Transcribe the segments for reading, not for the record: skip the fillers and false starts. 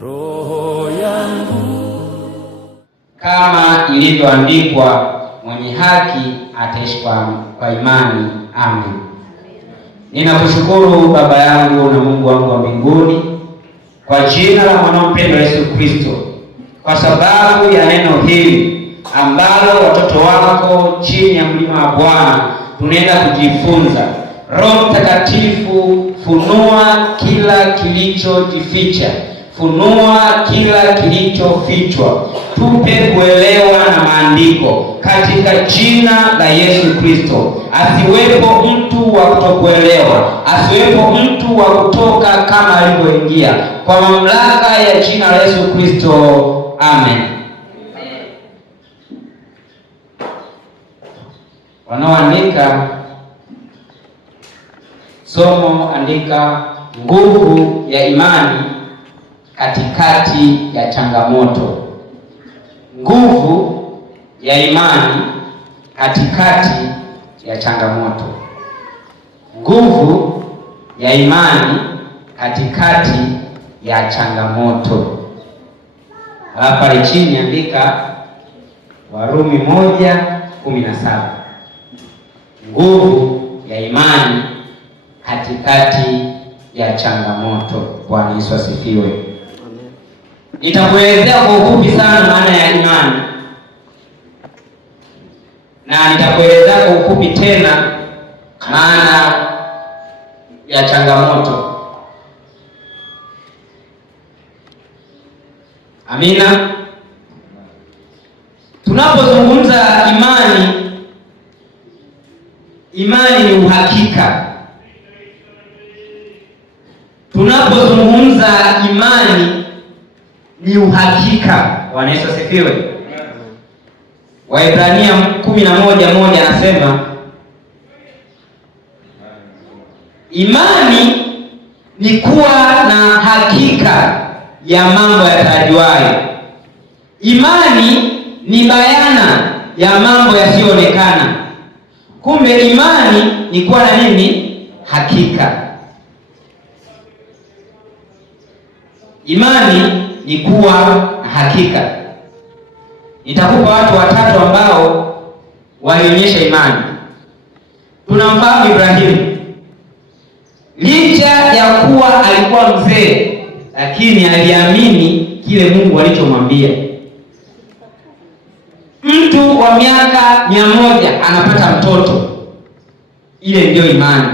roho yangu. Kama ilivyoandikwa, mwenye haki ataishi kwa imani. Amen. Ninakushukuru Baba yangu na Mungu wangu wa mbinguni, kwa jina la mwanao mpendwa Yesu Kristo, kwa sababu ya neno hili ambalo watoto wako chini ya mlima wa Bwana tunaenda kujifunza. Roho Mtakatifu, funua kila kilichojificha, funua kila kilichofichwa, tupe kuelewa na maandiko katika jina la Yesu Kristo. Asiwepo mtu wa kutokuelewa, asiwepo mtu wa kutoka kama alivyoingia, kwa mamlaka ya jina la Yesu Kristo. Amen. Wanaoandika somo, andika nguvu ya imani katikati ya changamoto. Nguvu ya imani katikati ya changamoto. Nguvu ya imani katikati ya changamoto. Hapa pale chini andika Warumi 1:17. Nguvu ya imani katikati ya changamoto. Bwana Yesu asifiwe. Nitakuelezea kwa ufupi sana maana ya imani, na nitakuelezea kwa ufupi tena maana ya changamoto. Amina. Tunapozungumza imani, imani ni uhakika. Tunapozungumza imani ni uhakika. Bwana Yesu asifiwe. Waebrania 11:1 anasema imani ni kuwa na hakika ya mambo yatarajiwayo. Imani ni bayana ya mambo yasiyoonekana. Kumbe imani ni kuwa na nini? Hakika. Imani ni kuwa na hakika. Nitakupa watu watatu ambao walionyesha imani. Tunamfahamu Ibrahimu. Licha ya kuwa alikuwa mzee, lakini aliamini kile Mungu alichomwambia. Mtu wa miaka 100 anapata mtoto, ile ndio imani.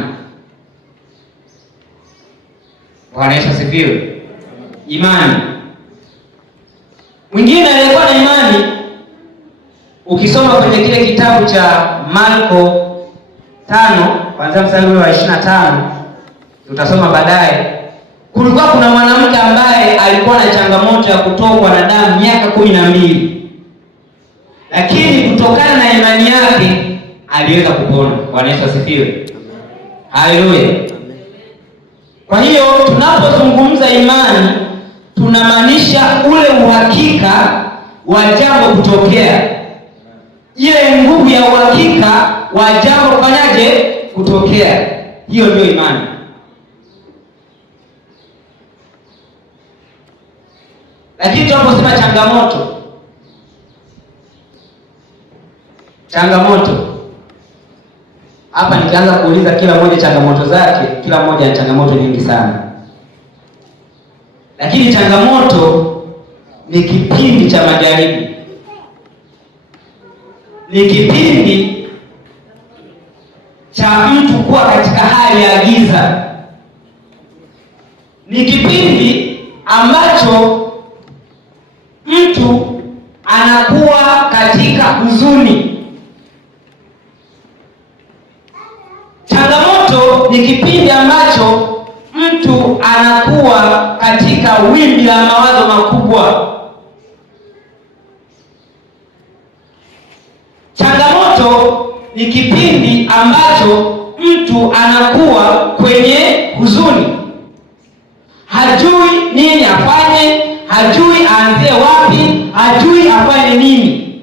Bwana Yesu asifiwe. Imani. Mwingine aliyekuwa na imani, ukisoma kwenye kile kitabu cha Marko 5 kuanzia mstari wa 25, tutasoma baadaye. Kulikuwa kuna mwanamke ambaye alikuwa na changamoto ya kutokwa na damu miaka 12, lakini kutokana na imani yake aliweza kupona. Bwana Yesu asifiwe. Haleluya. Kwa hiyo tunapozungumza imani, tunamaanisha ule uhakika wa jambo kutokea, ile nguvu ya uhakika wa jambo kufanyaje? Kutokea. Hiyo ndio imani. Lakini tunaposema changamoto hapa, nitaanza kuuliza kila mmoja changamoto zake. Kila mmoja ana changamoto nyingi sana, lakini changamoto ni kipindi cha majaribu, ni kipindi cha mtu kuwa katika hali ya giza, ni kipindi ambacho mtu anakuwa katika huzuni. Changamoto ni kipindi ambacho mtu anakuwa katika wimbi la mawazo makubwa. Changamoto ni kipindi ambacho mtu anakuwa kwenye huzuni, hajui nini afanye, hajui aanzie wapi, hajui afanye nini.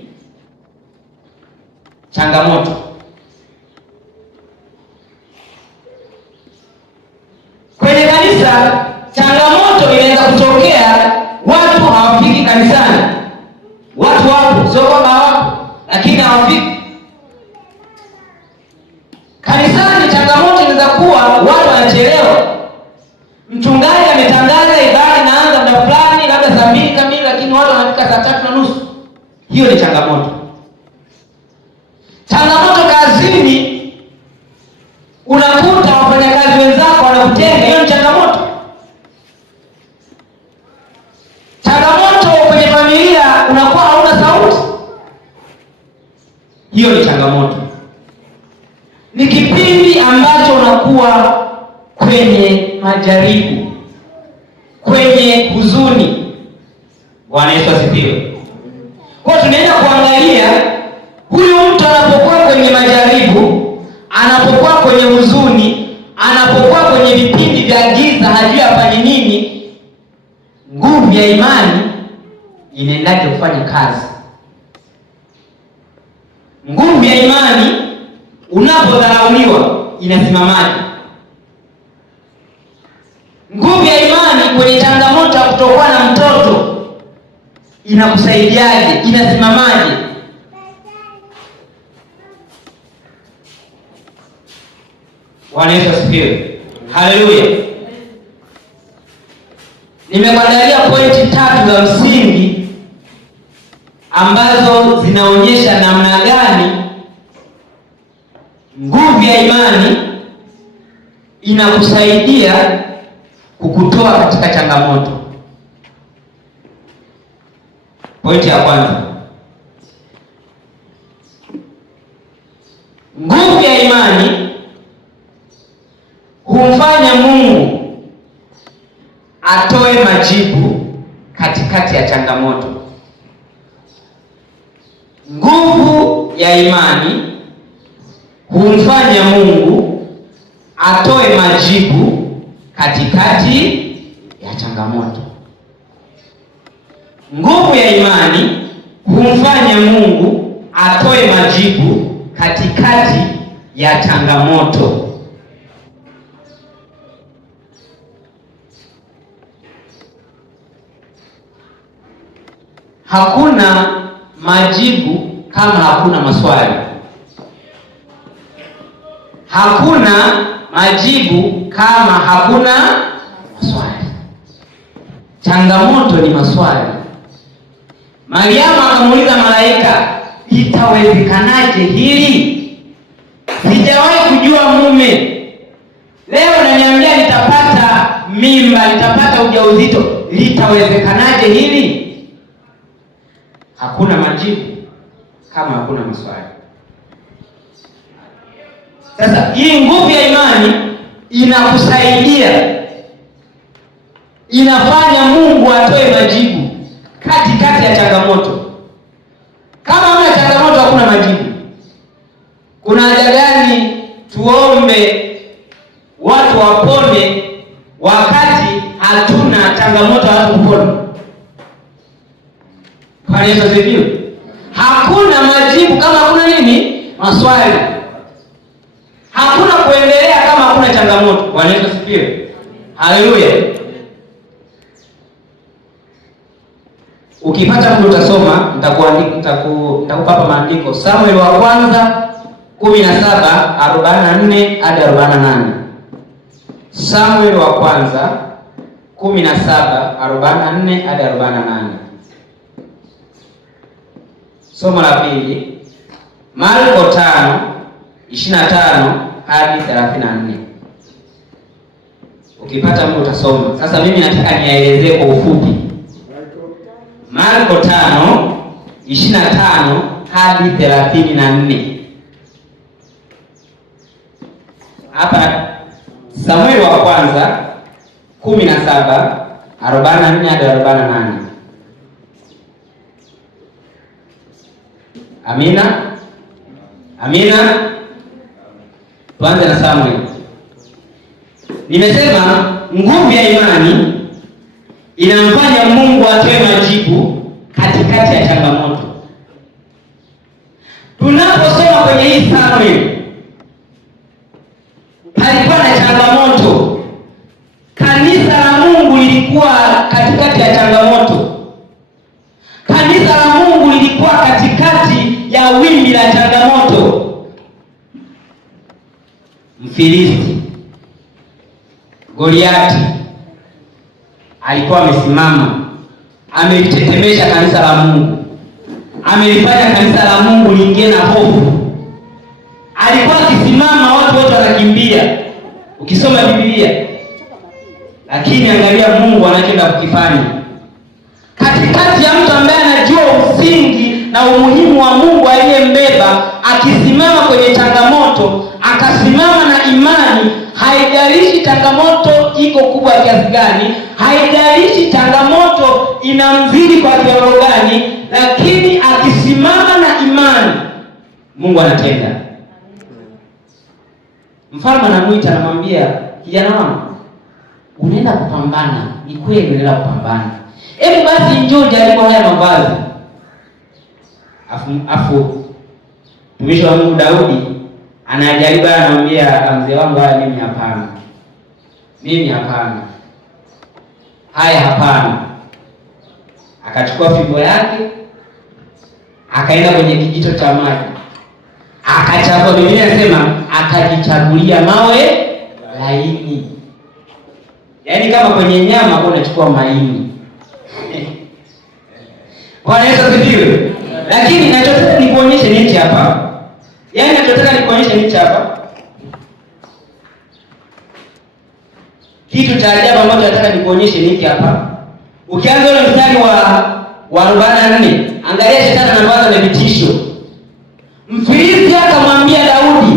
Changamoto. Kwenye kanisa changamoto inaweza kutokea wapo, sio kwamba hawapo, lakini hawafiki. Kanisani changamoto inaweza kuwa watu wanachelewa. Mchungaji ametangaza ibada inaanza muda fulani, labda saa 2 kamili, lakini watu wanafika saa 3:30. Hiyo ni changamoto. Changamoto kazini, unakuta wafanyakazi wenzako wanakutenga. Hiyo ni changamoto. Changamoto kwenye familia, unakuwa hauna sauti. Hiyo ni changamoto. Ni kipindi ambacho unakuwa kwenye majaribu, kwenye huzuni. Bwana Yesu asifiwe. Kwa tunaenda kuangalia huyu mtu anapokuwa kwenye majaribu, anapokuwa kwenye huzuni, anapokuwa kwenye vipindi vya giza, hajui afanye nini, nguvu ya imani inaendaje kufanya kazi. Nguvu ya imani unapodharauliwa inasimamaje? Nguvu ya imani kwenye changamoto ya kutokuwa na mtoto inakusaidiaje? Inasimamaje? Bwana Yesu asifiwe. Haleluya. Nimekuandalia pointi 3 za msingi ambazo zinaonyesha namna gani nguvu ya imani inakusaidia kukutoa katika changamoto. Pointi ya kwanza, nguvu ya imani humfanya Mungu atoe majibu katikati ya changamoto. Nguvu ya imani humfanya Mungu atoe majibu katikati ya changamoto. Nguvu ya imani humfanya Mungu atoe majibu katikati ya changamoto. Hakuna majibu kama hakuna maswali. Hakuna majibu kama hakuna maswali. Changamoto ni maswali. Mariamu akamuuliza malaika, itawezekanaje hili? Sijawahi kujua mume. Leo unaniambia nitapata mimba, nitapata ujauzito. Litawezekanaje hili? Hakuna majibu kama hakuna maswali. Sasa hii nguvu ya imani inakusaidia, inafanya Mungu atoe majibu katikati ya changamoto. Kama hamna changamoto, hakuna majibu. Kuna haja gani tuombe watu wapone wakati hatuna changamoto watu kupona? Kwa Yesu asifiwe. Hakuna majibu kama hakuna nini? Maswali. Hakuna kuendelea kama hakuna changamoto. Kwa Yesu asifiwe. Haleluya. Ukipata mtu utasoma, nitakupa hapa maandiko. Samuel wa kwanza 17:44 hadi 48. Samuel wa kwanza 17:44 hadi 48. Somo la pili, Marko 5:25 hadi 34. Ukipata mtu utasoma. Sasa mimi nataka nielezee kwa ufupi. Marko 5:25 hadi 34. Hapa Samueli wa kwanza 17:44 hadi 48. Amina. Amina. Tuanze na Samueli. Nimesema nguvu ya imani inamfanya Mungu atoe majibu katikati ya changamoto. Tunaposoma kwenye hii Samueli, palikuwa na changamoto. Kanisa la Mungu lilikuwa katikati ya changamoto. Kanisa la Mungu lilikuwa katikati ya changamoto, Mfilisti Goliati alikuwa amesimama, amelitetemesha kanisa la Mungu, amelifanya kanisa la Mungu liingie na hofu. Alikuwa akisimama, watu wote wanakimbia, ukisoma Biblia. Lakini angalia Mungu anachoenda kukifanya katikati ya mtu ambaye anajua msingi na umuhimu wa Mungu aliyembeba, akisimama kwenye changamoto, akasimama na imani. Haijalishi changamoto iko kubwa kiasi gani, haijalishi changamoto inamzidi kwa kiwango gani, lakini akisimama na imani, Mungu anatenda. Mfalme anamuita, anamwambia, kijana wangu, unaenda kupambana. Ni kweli unaenda kupambana. Hebu basi njoo jaribu haya mavazi. Afu mtumishi wa Mungu Daudi anajaribu, anamwambia mzee wangu, haya mimi hapana. Mimi hapana. Haya hapana. Akachukua fimbo yake, akaenda kwenye kijito cha maji. Akachagua, Biblia inasema akajichagulia mawe laini. Yaani kama kwenye nyama unachukua maini. Bwana Yesu asifiwe. Lakini ninachotaka nikuonyeshe nini hapa? Yaani ninachotaka nikuonyeshe nini hapa? Kitu cha ajabu ambacho nataka nikuonyeshe nini hapa? Ukianza ule mstari wa 44, angalia shetani anaanza na vitisho. Mfilisti akamwambia Daudi,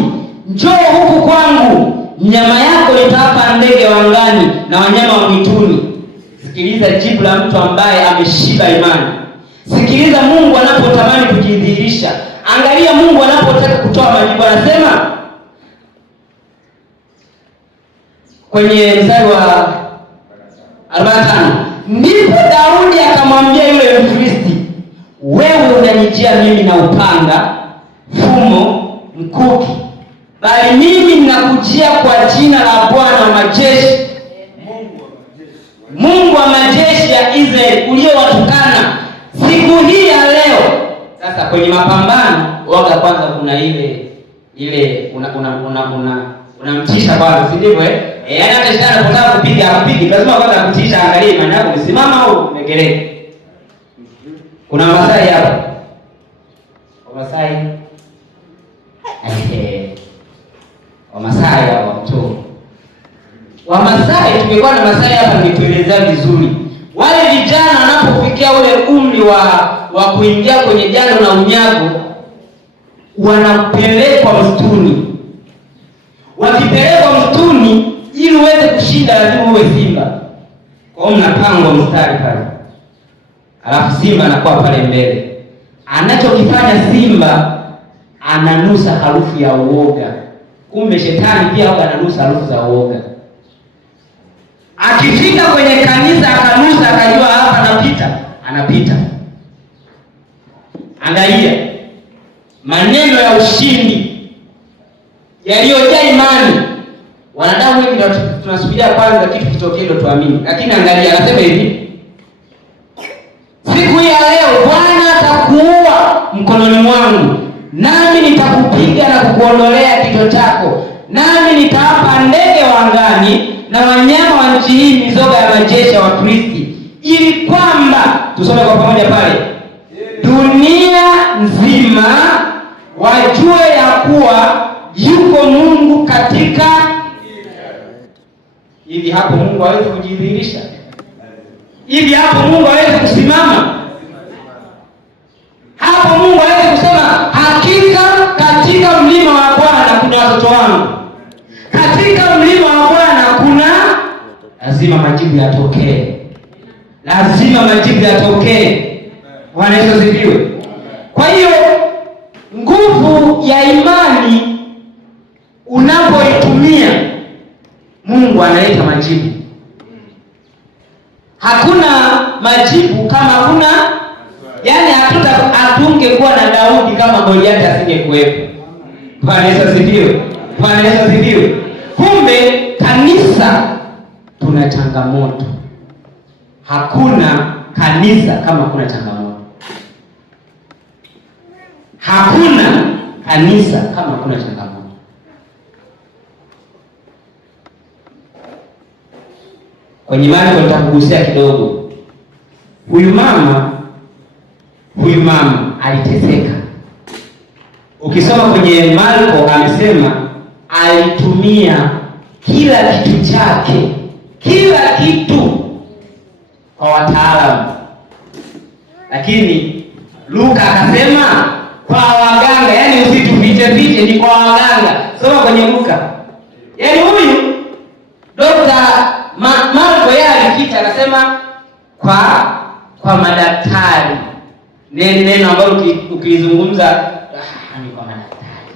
njoo huku kwangu, nyama yako nitawapa ndege wa angani na wanyama wa mwituni. Sikiliza jibu la mtu ambaye ameshiba imani. Sikiliza Mungu anapotamani kujidhihirisha. Angalia Mungu anapotaka kutoa majibu, anasema kwenye mstari wa 45, ndipo Daudi akamwambia yule Mfilisti, wewe unanijia mimi na upanga, fumo, mkuki, bali mimi ninakujia kwa jina la Bwana wa majeshi, Mungu wa majeshi ya Israeli uliowatukana siku hii ya leo. Sasa kwenye mapambano waga kwanza kuna ile unamtisha kwanza, si ndivyo yaani hata shetani anapotaka kupiga hakupigi, lazima kwanza kutisha. Angalia imani yako umesimama au umegelea. Kuna Wamasai hapa. Wamasai hapa mtu. Wamasai tungekuwa na Masai hapa ningetuelezea vizuri. Wale vijana wanapofikia ule umri wa kuingia kwenye jando na unyago, wanapelekwa msituni. Wakipelekwa msituni, ili uweze kushinda lazima uwe simba. Kwa hiyo mnapangwa mstari pale. Alafu simba anakuwa pale mbele. Anachokifanya simba, ananusa harufu ya uoga. Kumbe shetani pia huwa ananusa harufu za uoga. Akifika kwenye kanisa akanusa, akajua hapa anapita. Angalia maneno ya ushindi yaliyojaa imani. Wanadamu wengi tunasubiria kwanza kitu kitokee ndio tuamini. Lakini angalia, anasema hivi, siku ya leo Bwana atakuua mkononi mwangu, nami nitakupiga na kukuondolea kichwa chako, nami nitawapa ndege wa angani na wanyama wa nchi hii mizoga ya majeshi ya Wafilisti, ili kwamba, tusome kwa pamoja pale, dunia nzima wajue ya kuwa yuko Mungu katika. Hivi hapo Mungu hawezi kujidhihirisha? Hivi hapo Mungu hawezi kusimama? Hapo Mungu hawezi kusema, hakika katika mlima wa Bwana kuna watoto wangu, katika mlima wa Bwana kuna. Lazima majibu yatokee. Lazima majibu yatokee. Bwana Yesu asifiwe. Kwa hiyo nguvu ya imani unapoitumia, Mungu analeta majibu. Hakuna majibu kama hakuna, yaani hatungekuwa na Daudi kama Goliathi asingekuwepo. Bwana Yesu asifiwe. Bwana Yesu asifiwe. Kumbe kanisa tuna changamoto. Hakuna kanisa kama kuna changamoto. Hakuna kanisa kama hakuna changamoto. Kwenye Marko nitakugusia kidogo. Huyu mama aliteseka. Ukisoma kwenye Marko amesema alitumia kila kitu chake, kila kitu kwa wataalamu. Lakini Luka akasema kwa waganga, yaani usitufiche ni kwa waganga. Soma kwenye Luka. Yaani huyu Dr. Marko yeye alificha, akasema kwa madaktari. Neno ambalo ukizungumza ni kwa madaktari.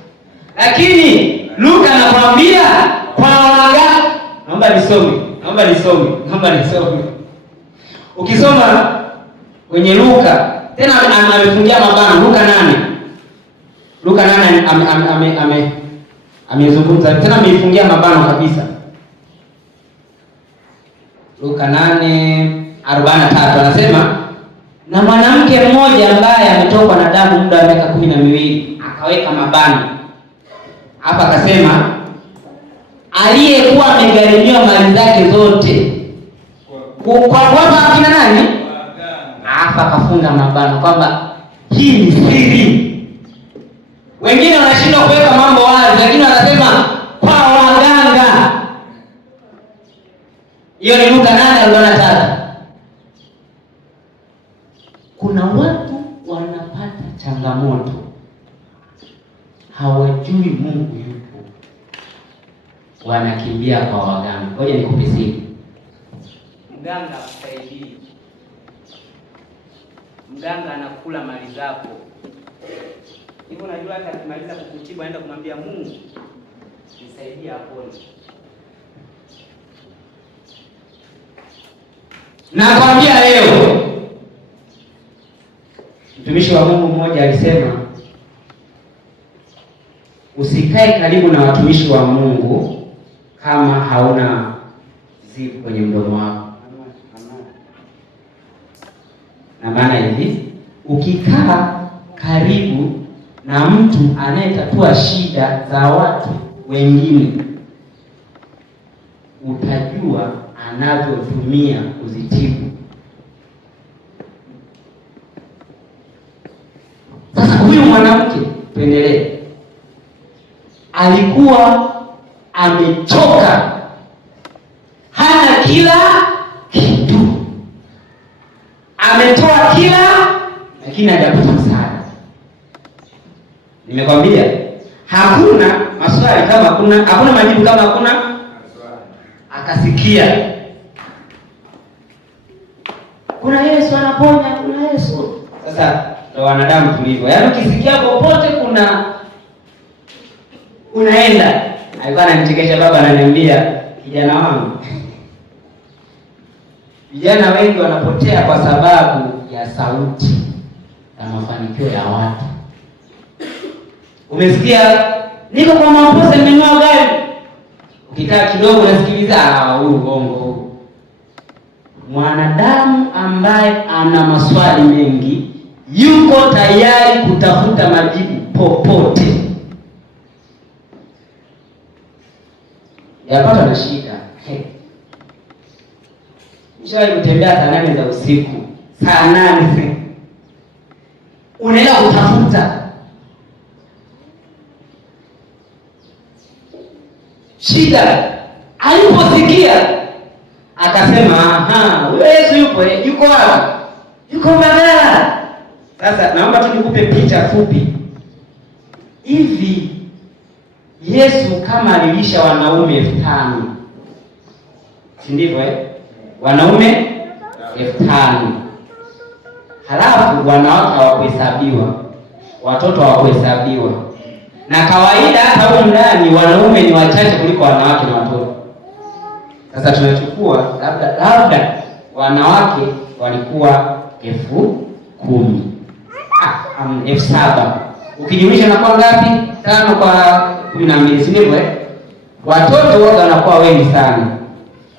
Lakini Luka anakuambia kwa waganga. Naomba nisome. Ukisoma kwenye Luka, tena amefungia mabano. Luka 8 amezungumza tena, ameifungia mabano kabisa. Luka 8:43 anasema, na mwanamke mmoja ambaye ametokwa na damu muda wa miaka 12, akaweka mabano hapa, akasema aliyekuwa amegharimiwa mali zake zote kwa kwamba akina nani, hapa akafunga mabano kwamba hii ni siri. Wengine wanashindwa kuweka mambo wazi, lakini wanasema kwa waganga. Hiyo ni Luka 8:43. Kuna watu wanapata changamoto, hawajui Mungu yupo, wanakimbia kwa waganga. Ngoja nikupe siri. Mganga akusaidii. Mganga anakula mali zako. Hivyo unajua hata akimaliza kukutibu aenda kumwambia Mungu, nisaidie apone. Nakwambia leo, mtumishi wa Mungu mmoja alisema, usikae karibu na watumishi wa Mungu kama hauna zipu kwenye mdomo wako. Na maana hivi, ukikaa karibu na mtu anayetatua shida za watu wengine, utajua anavyotumia kuzitibu. Sasa huyu mwanamke, tuendelee, alikuwa amechoka, hana kila kitu, ametoa kila, lakini hajapata msaada. Nimekwambia hakuna maswali kama hakuna majibu kama hakuna maswali. Akasikia kuna Yesu anaponya, kuna Yesu. Sasa ndio wanadamu tulivyo, yaani ukisikia popote unaenda. Alikuwa ananichekesha baba, ananiambia, kijana wangu, vijana wengi wanapotea kwa sababu ya sauti na mafanikio ya watu. Umesikia niko kwa maposa, nimenunua gari, ukikaa kidogo unasikiliza huu uongo. Mwanadamu ambaye ana maswali mengi yuko tayari kutafuta majibu popote. Yapata na shida. Nishawahi kutembea saa 8 za usiku. Saa 8. Unaenda kutafuta shida. Aliposikia akasema, aha, Yesu yuko wapi? Yuko Mbagala. Sasa naomba tu nikupe picha fupi. Hivi Yesu kama alilisha wanaume 5,000. Si ndivyo Wanaume 5,000. Halafu wanawake hawakuhesabiwa, watoto hawakuhesabiwa. Na kawaida hata huko ndani wanaume ni wachache kuliko wanawake na watoto. Sasa tunachukua labda wanawake walikuwa 10,000. 7,000. Ukijumlisha na kwa ngapi? 5 kwa 12, si ndivyo Watoto wote wanakuwa wengi sana.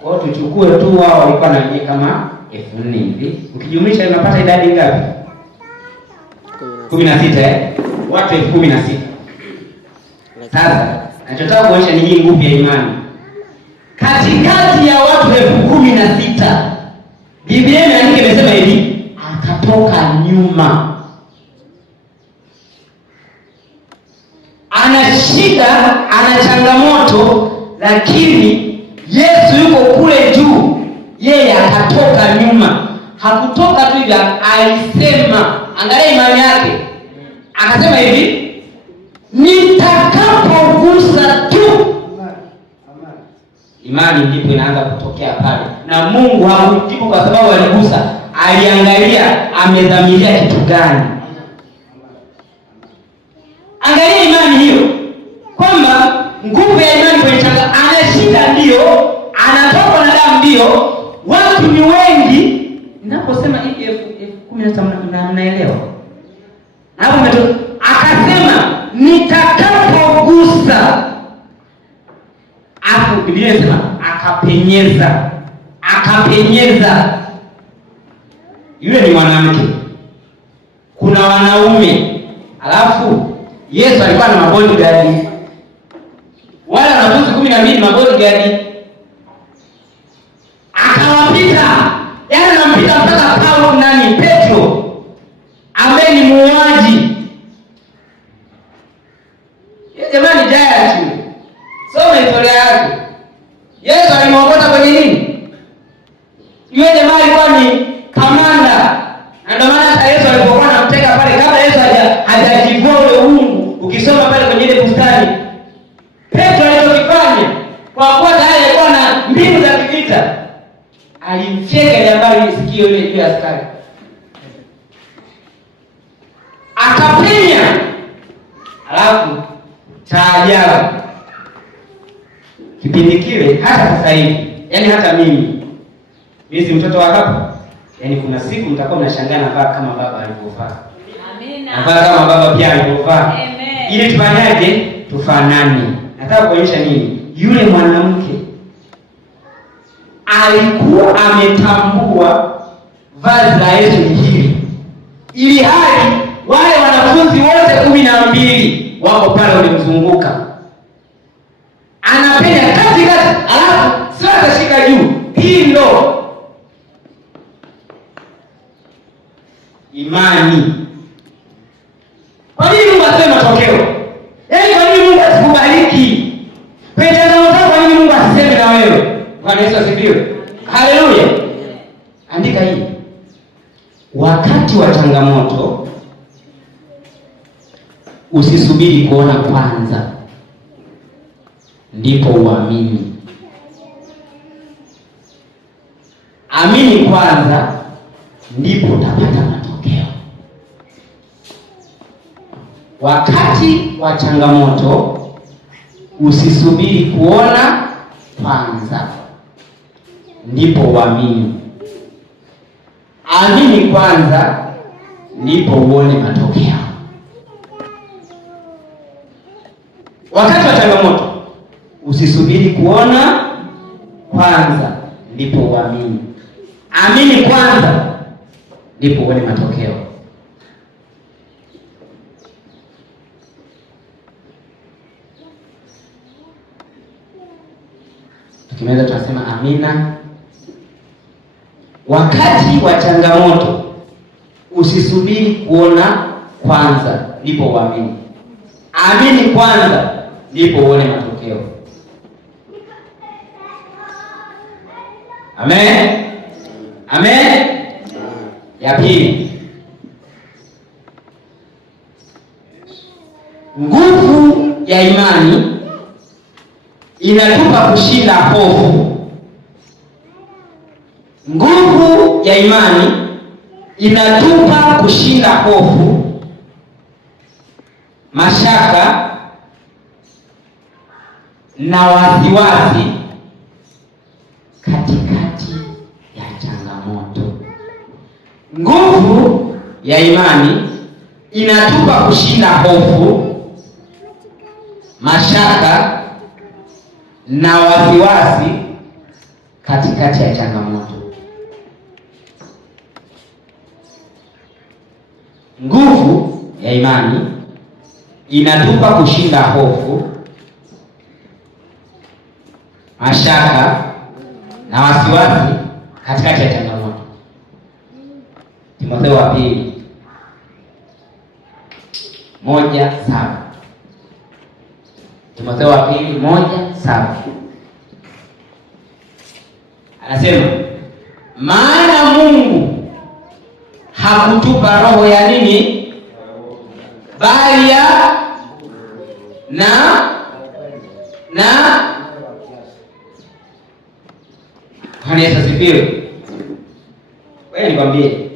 Kwa hiyo tuchukue tu wao walikuwa na wenyewe kama 4,000 hivi. Ukijumlisha unapata idadi ngapi? 16 Watu 16,000. Sasa nachotaka kuonyesha ni hii nguvu ya imani. Katikati ya watu 16,000 Biblia imeandika, imesema hivi, akatoka nyuma. Ana shida, ana changamoto, lakini Yesu yuko kule juu, yeye akatoka nyuma. Hakutoka tu hivi, alisema, angalia imani yake. Akasema hivi, nitakapogusa tu. Imani ndipo inaanza kutokea pale, na Mungu hakujibu kwa sababu aligusa, aliangalia amedhamiria kitu gani. Angalia imani hiyo, kwamba nguvu ya imani kwenye changa. Ana shida ndio, anatoka na damu ndio, watu ni wengi. Ninaposema hivi 10,000 mnaelewa? Hapo akasema nitakapogusa. Hapo Biblia inasema akapenyeza. Yule ni mwanamke. Kuna wanaume. Alafu Yesu alikuwa na mabodyguard. Wale wanafunzi 12 mabodyguard. Akawapita. Yaani anampita mpaka Paulo Petro ambaye ni muuaji. Yeye jamani jaya tu. Soma historia yake. Yesu alimwokota kwenye nini? Yule jamaa alikuwa ni kamanda. Na ndio maana hata Yesu alipokuwa anamteka pale, kabla Yesu hajajivua ule uungu, ukisoma pale kwenye ile bustani, Petro alichokifanya, kwa kuwa tayari alikuwa na mbinu za kivita, alimcheka ile habari isikio ile askari. Akapenya. Alafu taajabu. Kipindi kile hata sasa hivi, yaani hata mimi si mtoto wa hapa, yaani kuna siku mtakuwa mnashangaa na baba kama baba alivyovaa. Amina. Na baba kama baba pia alivyovaa. Amen. Ili tufanyaje? Tufanane. Nataka kuonyesha nini? Yule mwanamke alikuwa ametambua vazi la Yesu ni hili. Ili hali wale wanafunzi wote 12 wako pale walimzunguka. Anapenya katikati, alafu sasa shika juu. Hii ndo imani. Kwa nini Mungu aseme matokeo? Yaani kwa nini Mungu asikubariki? Penda na watu, kwa nini Mungu asiseme na wewe? Bwana Yesu asifiwe. Haleluya. Andika hii. Wakati wa changamoto usisubiri kuona kwanza ndipo uamini. Amini kwanza ndipo utapata matokeo. Wakati wa changamoto usisubiri kuona kwanza ndipo uamini. Amini kwanza ndipo uone matokeo. Wakati wa changamoto usisubiri kuona kwanza ndipo uamini. Amini kwanza ndipo uone matokeo. Tukimaliza tunasema amina. Wakati wa changamoto usisubiri kuona kwanza ndipo uamini. Amini kwanza ndipo uone matokeo. Amen. Amen. Ya pili, nguvu ya imani inatupa kushinda hofu. Nguvu ya imani inatupa kushinda hofu, mashaka na wasiwasi katikati ya changamoto. Nguvu ya imani inatupa kushinda hofu, mashaka na wasiwasi katikati ya changamoto. Nguvu ya imani inatupa kushinda hofu, mashaka na wasiwasi katikati ya changamoto. Timotheo wa pili 1:7. Timotheo wa pili 1:7 anasema, maana Mungu hakutupa roho ya nini, bali ya na Yesu asifiwe. Wewe nikwambie,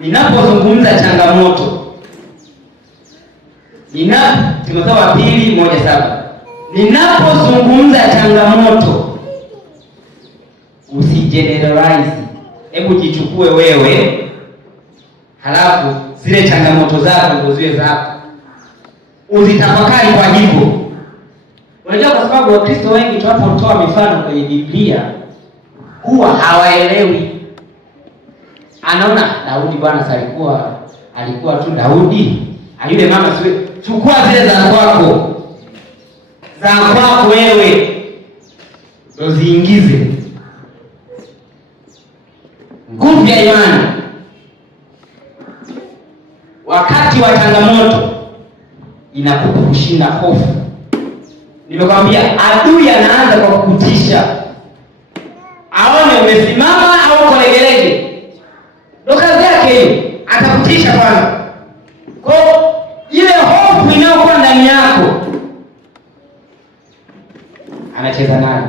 ninapozungumza changamoto, Timotheo wa pili 1:7, ninapozungumza changamoto usigeneralize. Hebu jichukue wewe, halafu zile changamoto zako ndio ziwe zako, uzitafakari kwa hivyo. Unajua, kwa sababu Wakristo wengi tunapotoa mifano kwenye Biblia huwa hawaelewi. Anaona Daudi, bwana alikuwa tu Daudi. Yule mama siwe, chukua zile za kwako wewe ndio ziingize nguvu ya imani wakati wa changamoto, inakupa kushinda hofu. Nimekwambia adui anaanza kwa kukutisha, aone umesimama au uko legelege. Ndio kazi yake hiyo, atakutisha kwanza. Kwa ile hofu inayokuwa ndani yako anacheza nayo.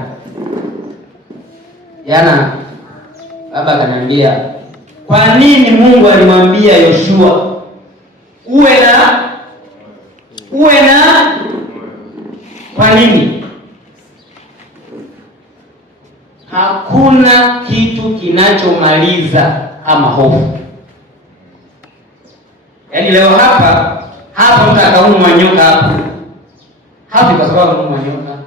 Jana baba akaniambia, kwa nini Mungu alimwambia Yoshua uwe na kwa nini? Hakuna kitu kinachomaliza kama hofu. Yaani leo hapa mtu akaumwa nyoka hapo kwa sababu anaumwa nyoka,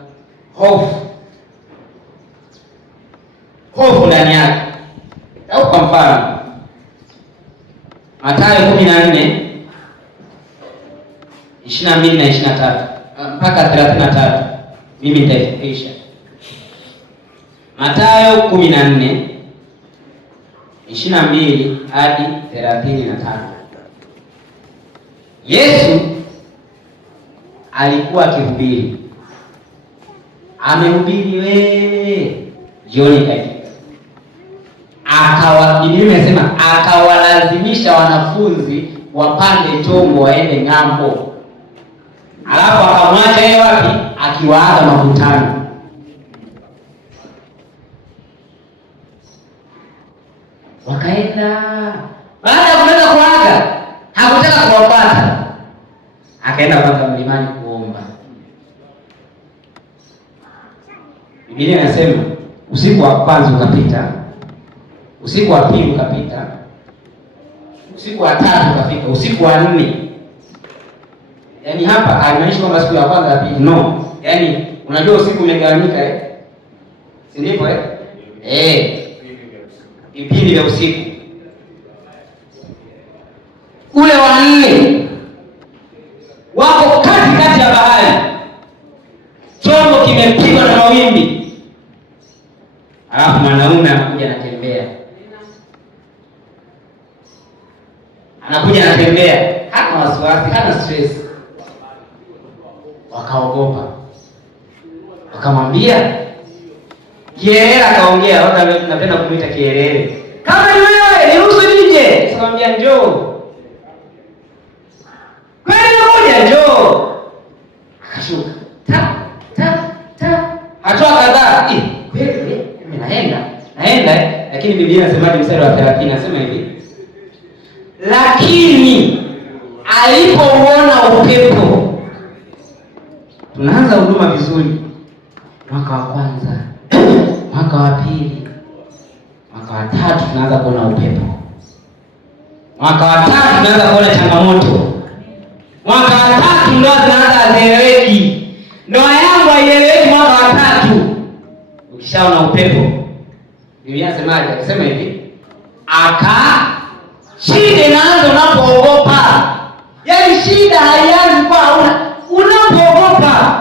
hofu ndani yake. Au kwa mfano Mathayo 14:22 na 23 mpaka 33, mimi nitaifikisha. Mathayo 14:22 hadi 33. Yesu alikuwa akihubiri, amehubiri jioni katika akawalazimisha wanafunzi wapande chombo waende ng'ambo, alafu akamwacha yeye wapi? Akiwaaga makutano. Wakaenda. Baada ya kuenda kuaga, hakutaka kuwapata, akaenda kwanza mlimani kuomba. Biblia inasema usiku wa kwanza ukapita, usiku wa pili ukapita, usiku wa tatu ukafika, usiku wa 4. Yaani hapa haimaanishi kwamba siku ya kwanza ya pili, no. Yaani unajua usiku umegawanyika si ndivyo vipindi vya usiku. Ule wa 4 wako katikati ya bahari, chombo kimepigwa na mawimbi, alafu mwanaume anakuja anatembea, hana wasiwasi, hana stress. Wakaogopa, wakamwambia kielele. Akaongea, napenda kumuita kielele, kama ni wewe niruhusu nije. Akamwambia njoo, kweli moja, njoo. Akashuka hatua kadhaa, kweli mimi naenda. Lakini Biblia inasemaje? Mstari wa 30 nasema hivi, lakini alipouona upepo. Tunaanza huduma vizuri, mwaka wa kwanza, mwaka wa pili, mwaka wa tatu tunaanza kuona upepo, mwaka wa tatu tunaanza kuona changamoto, mwaka wa tatu ndio tunaanza hazieleweki. Ndoa yangu haieleweki mwaka wa tatu. Ukishaona upepo, Biblia inasemaje? Akasema hivi, shida inaanza unapoogopa. Yaani shida haianzi kwa unapoogopa.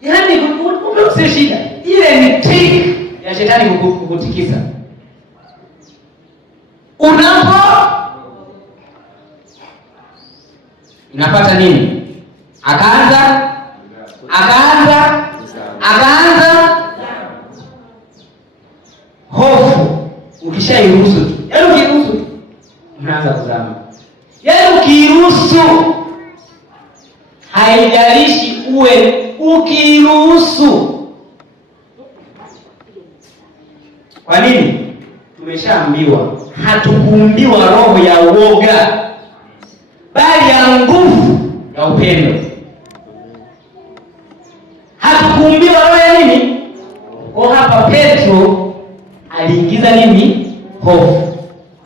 Yaani shetani kukutikisa. Inapata nini? Akaanza hofu. Ukishairuhusu tu, yaani ukiruhusu tu unaanza kuzama. Yaani ukiruhusu, haijalishi ukiruhusu. Kwa nini? Tumeshaambiwa hatukuumbiwa roho ya uoga, bali ya nguvu ya upendo. Hatukuumbiwa roho ya nini? Kwa hapa Petro aliingiza nini? Hofu.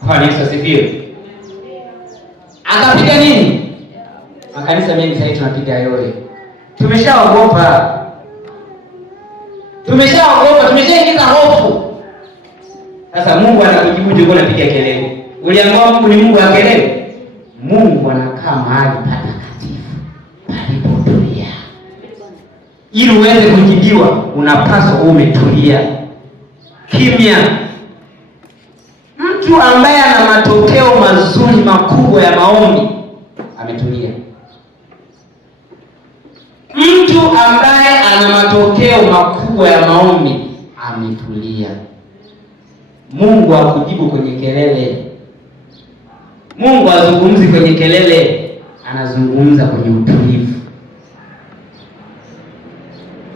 Bwana Yesu asifiwe. Akapiga nini? Makanisa mengi sasa tunapiga yote. Tumeshaogopa, tumeshaingiza hofu. Sasa Mungu anakujibu ndio unapiga kelele. Uliambiwa Mungu ni Mungu wa kelele? Mungu anakaa mahali patakatifu palipotulia. Ili uweze kujibiwa, unapaswa umetulia, kimya. Mtu ambaye ana matokeo mazuri makubwa ya maombi ametulia. Mtu ambaye ana matokeo makubwa ya maombi ametulia. Mungu hakujibu kwenye kelele. Mungu hazungumzi kwenye kelele, anazungumza kwenye utulivu.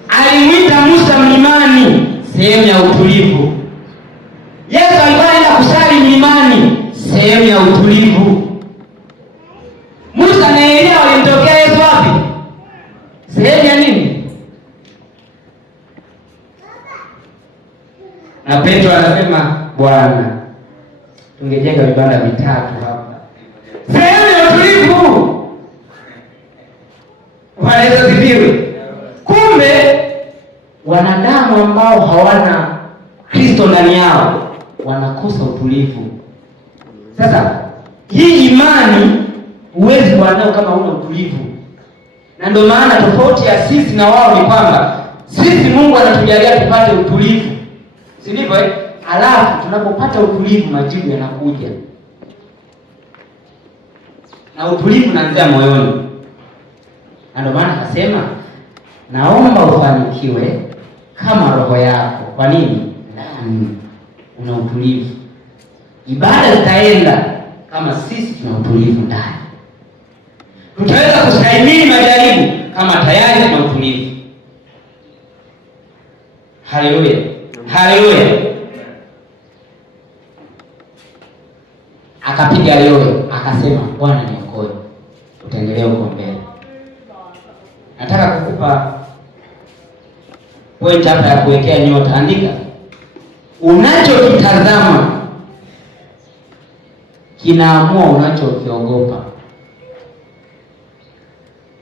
Alimwita Musa mlimani, sehemu ya utulivu. Yesu alikuwa anaenda kusali mlimani, sehemu ya utulivu. Musa na Elia walimtokea Yesu wapi? Sehemu ya nini? Na Petro anasema, Bwana, tungejenga vibanda vitatu hapa. Sehemu ya utulivu. Bwana Yesu asifiwe. Kumbe wanadamu ambao hawana Kristo ndani yao wanakosa utulivu. Sasa hii imani huwezi kuwa nayo kama huna utulivu. Na ndio maana tofauti ya sisi na wao ni kwamba sisi Mungu anatujalia tupate utulivu. Si ndivyo? Alafu tunapopata utulivu majibu yanakuja. Na utulivu unaanzia moyoni. Na ndio maana akasema, naomba ufanikiwe kama roho yako. Kwa nini? Ndani una utulivu. Ibada zitaenda kama sisi tuna utulivu ndani. Tutaweza kustahimili majaribu kama tayari tuna utulivu. Haleluya. Haleluya. Akapiga yowe, akasema, Bwana niokoe. Utaendelea huko mbele. Nataka kukupa point hapa ya kuwekea nyota. Andika. Unachokitazama kinaamua unachokiogopa.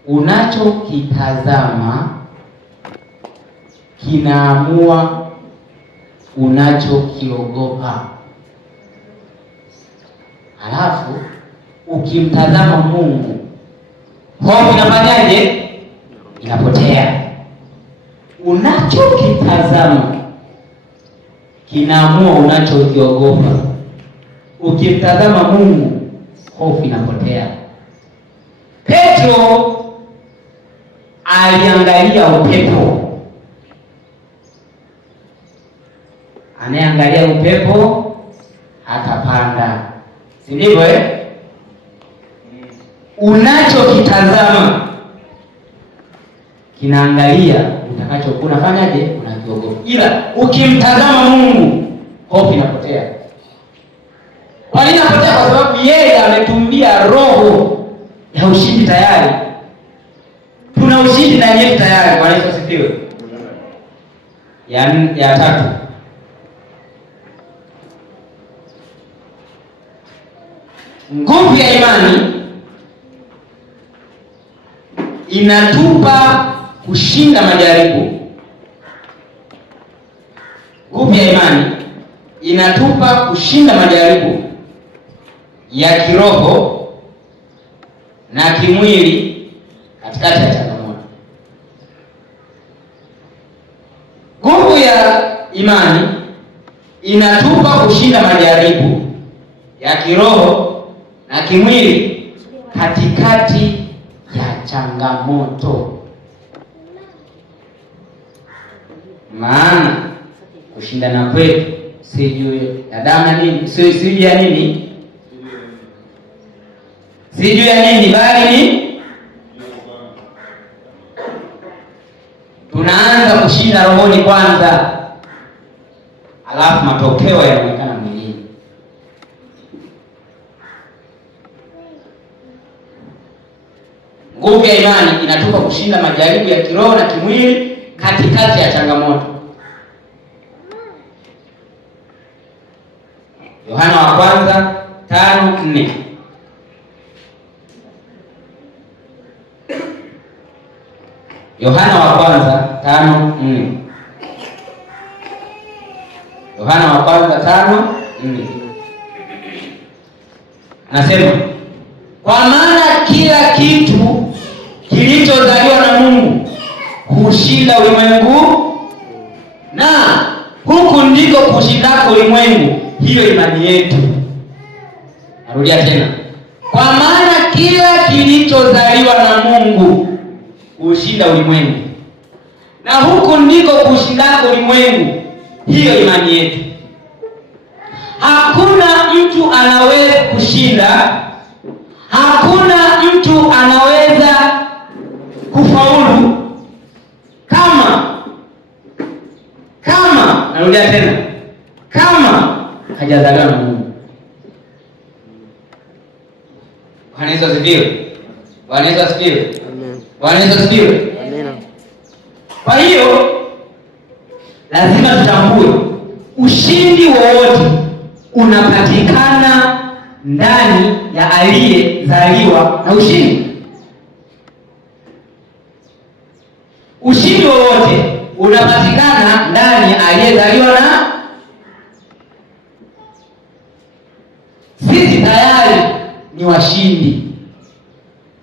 Unachokitazama kinaamua unachokiogopa. Halafu ukimtazama Mungu, hofu inafanyaje? Inapotea. Unachokitazama kinaamua unachokiogopa. Ukimtazama Mungu, hofu inapotea. Petro aliangalia upepo. Anayeangalia upepo hatapanda. Si ndivyo? Unachokitazama kinaangalia utakachokuwa unafanyaje? Unakiogopa. Ila ukimtazama Mungu, hofu inapotea. Kwa nini inapotea? Kwa sababu yeye ametumbia roho ya ushindi tayari. Tuna ushindi ndani yetu tayari. Bwana Yesu asifiwe. Ya tatu, nguvu ya imani inatupa kushinda majaribu. Nguvu ya imani inatupa kushinda majaribu ya kiroho na kimwili katikati ya changamoto. Nguvu ya imani inatupa kushinda majaribu ya kiroho na kimwili katikati ya changamoto. Maana kushindana kwetu si juu ya damu na nini, si juu ya nini, si juu ya nini, bali ni tunaanza kushinda rohoni kwanza, alafu matokeo yanaonekana mwilini. Nguvu ya imani inatupa kushinda majaribu ya kiroho na kimwili katikati ya changamoto. Yohana wa kwanza 5:4. Yohana wa kwanza 5:4. Yohana wa kwanza 5:4. Nasema, kwa maana kila kitu kilichozaliwa na Mungu hushinda ulimwengu, na huku ndiko kushindako ulimwengu, hiyo imani yetu. Narudia tena. Kwa maana kila kilichozaliwa na Mungu hushinda ulimwengu, na huku ndiko kushindako ulimwengu, hiyo imani yetu. Hakuna mtu anaweza kushinda, hakuna mtu anaweza kufaulu kama narudia tena, kama hajazaliwa na Mungu. Bwana Yesu asifiwe. Bwana Yesu asifiwe. Amen. Bwana Yesu asifiwe. Amen. Kwa hiyo lazima tutambue ushindi wowote unapatikana ndani ya aliyezaliwa na ushindi. Ushindi wowote unapatikana ndani ya aliyezaliwa na. Sisi tayari ni washindi.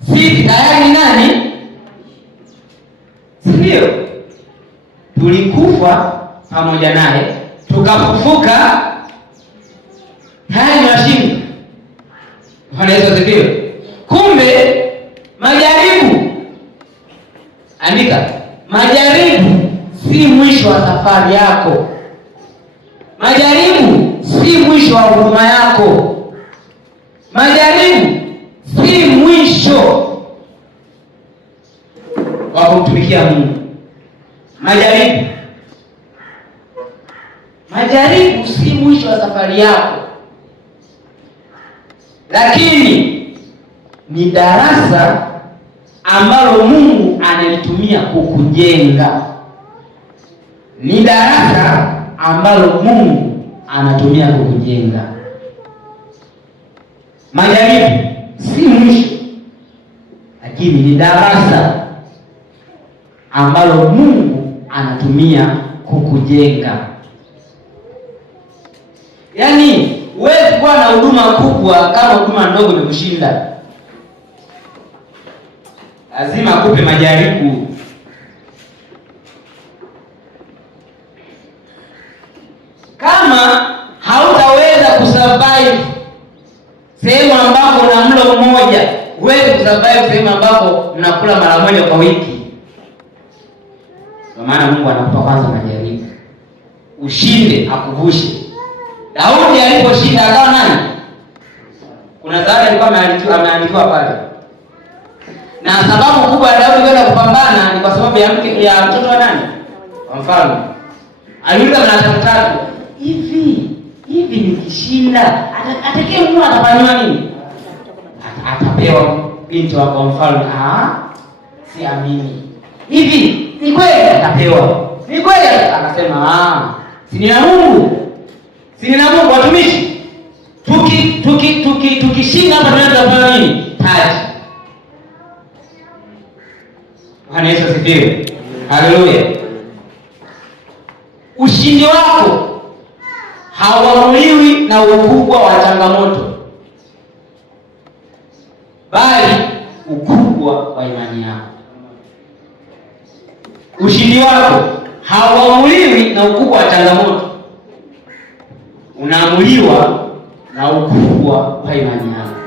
Sisi tayari ni nani? Sio? Tulikufa pamoja naye, tukafufuka, tayari ni washindi. Bwana Yesu asifiwe. Kumbe majaribu, andika, majaribu si mwisho wa safari yako. Majaribu si mwisho wa huduma yako. Majaribu si mwisho wa kumtumikia Mungu. Majaribu si mwisho wa safari yako, lakini ni darasa ambalo Mungu analitumia kukujenga. Ni darasa ambalo Mungu anatumia kukujenga. Majaribu si mwisho, lakini ni darasa ambalo Mungu anatumia kukujenga. Yaani huwezi kuwa na huduma kubwa kama huduma ndogo imekushinda. Lazima akupe majaribu. Kama hautaweza kusurvive sehemu ambapo una mlo mmoja, huwezi kusurvive sehemu ambapo mnakula mara moja kwa wiki. Kwa maana Mungu anakupa kwanza majaribu, ushinde, akuvushe. Daudi aliposhinda akawa nani? Kuna zawadi alikuwa ameandikiwa pale. Na sababu kubwa ya Daudi kwenda kupambana ni kwa sababu ya mtoto wa nani? Wa mfalme. Aliuliza mara tatu, hivi nikishinda atakaye Mungu atafanywa nini? Atapewa binti wa mfalme. Si amini. Hivi ni kweli atapewa? Ni kweli? Akasema si ni na Mungu. Si ni na Mungu watumishi. Tukishinda hapa tunatafanya nini? Taji. Bwana Yesu asifiwe. Haleluya. Ushindi wako hauamuliwi na ukubwa wa changamoto, bali ukubwa wa imani yako. Ushindi wako hauamuliwi na ukubwa wa changamoto, unaamuliwa na ukubwa wa imani yako.